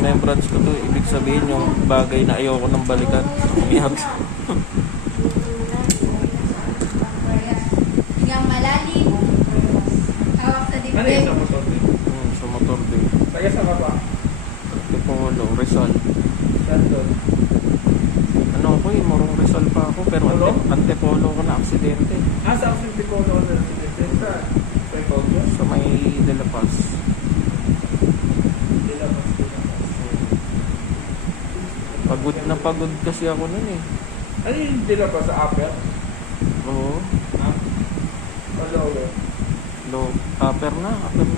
remembrance ko to. Ibig sabihin yung bagay na ayoko nang balikan. Umiyak. Hingang malalim. Hawak sa Ano yung sa dibdib. motor din? Sa motor din. Kaya sa baba? Antipolo, Rizal. Saan doon? Ano ako eh, Morong Rizal pa ako. Pero Morong? Antipolo ko na aksidente. Sa Accidente ko na sa Accidente. Sa Ipogyo? Sa may De La Paz. Pagod kasi ako nun eh. Ano yung dila pa sa upper? Oo. Ha? O lower? Low. Upper na yun.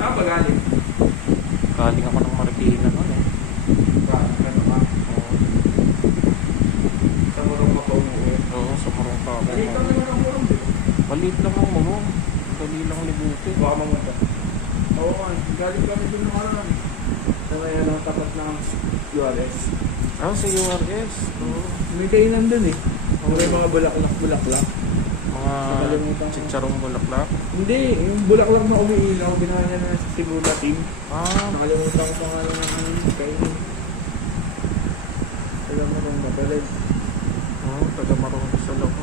Pagaling. Kaling ako ng Marikina nun eh. Ano ka? Oo. Sa Morong ka pa umuwi. Oo, sa Morong pa ako. Maliit lang naman ang Morong din. Maliit lang ang Morong. Dali lang libutin. Baka mamunta. Oo nga. Galing kami dun ng ano. Sa may ano, tapat ng URS. Sa URS. Oo. May kainan dun eh. May mga bulaklak-bulaklak. Mga Nakalimutan ko. chicharong bulaklak. Hindi, yung bulaklak na umiilaw, ginawa niya na sa Sibula team. Nakalimutan Nakalimutan ko pa nga lang ng ano yung kainin. Alam mo kung mapalay. Oo, taga Morong Rizal ako.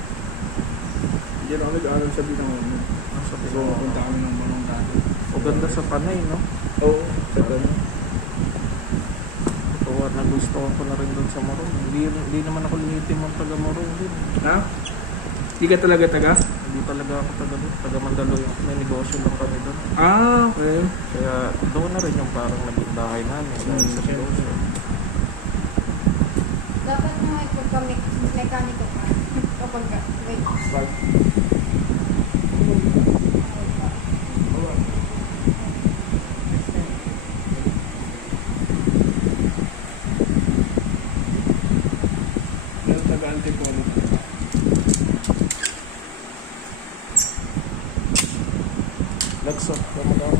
Diyan ako nag-aaral sa Binangon. Sa So, napunta kami ng Manong Dati. O ganda sa Panay, no? Oo, sa ganun. Ito, nagustuhan ko na rin doon sa Morong. Hindi naman ako linitim ang taga Morong din. Ha? Hindi ka talaga taga? Hindi talaga ako taga doon. Taga Mandaluyong. May negosyo lang kami doon. Okay. Kaya doon na rin yung parang naging bahay namin. Dahil sa negosyo. Dapat na may pagka-mekaniko ka. Kapag ka. Wait. Bag. Meron taga-antipolo. Lagsok. Kamagawa.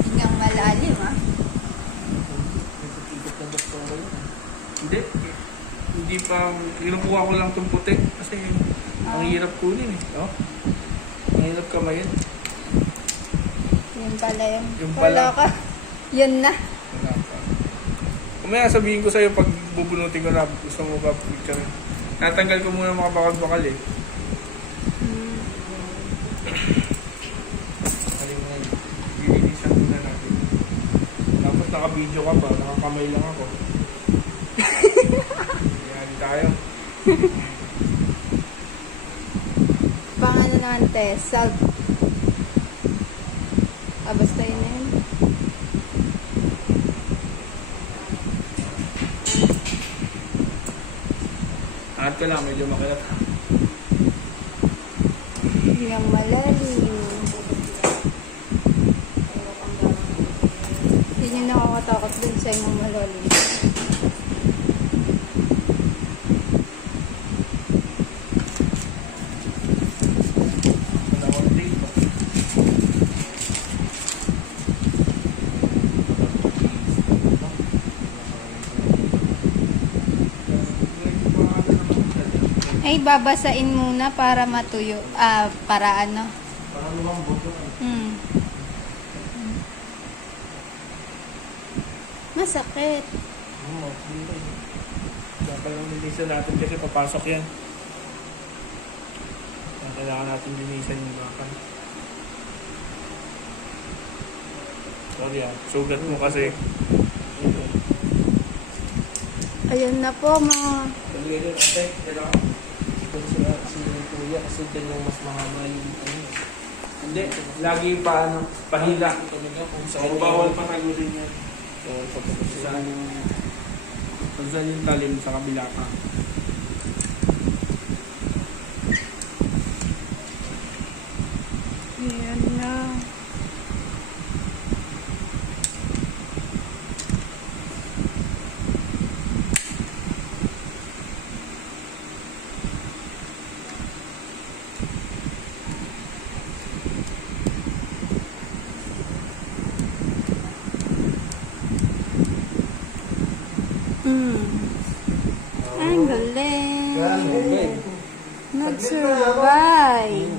Hingang malalim ah. Ikot ng doktor ba yun? Hindi. Hindi pa, kinukuha ko lang itong puti. Kasi ang hirap kunin eh. No? Ang hirap kamayin. Yun pala yun. Yung Wala pala. ka. Yun na. Wala pa. Kumaya sabihin ko sa'yo pag bubunutin ko na, gusto mo ba picture? Natanggal ko muna mga bakal-bakal eh. Kaling nga yun. Lilinisan muna natin. Tapos naka-video ka pa, nakakamay lang ako. Yan tayo. Pang ano naman te, salt. Basta yun na yun. Angat ka lang, medyo makilat. Hingang malalim. Yun yung nakakatakot dun sa hingang malalim. Panahon dito. Ay, babasain muna para matuyo. Para ano? Parang lumambot yun. Masakit. Oo, dito. Dapat lang linisan natin kasi papasok yan. Kailangan natin linisan yung bakal. Sorry sugat mo kasi. Ayun na po mga. Pag-ilan ate, kailangan. Ito sila si Kuya kasi dyan yung mas mahaba yung ano. Hindi, lagi pa pahila. Talaga kung So, saan bawal pa tagulin yan. Bawal pa po kasi. Saan yung, kung saan yung talim sa kabila pa. Ayan na. Ang galing. Okay. Nag-survive.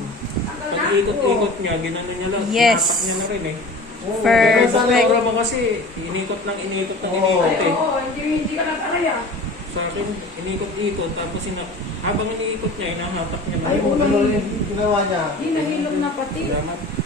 Pag ikot-ikot niya, ginano niya lang, Yes. natak niya na rin eh. Perfect. Sa motor mo kasi, inikot ng inikot eh. Hindi ka nag-alaya. Sa akin, inikot-ikot, tapos habang iniikot niya, inahatak niya na. Ay, Ano rin ginawa niya? Hindi nahilom na pati. Salamat.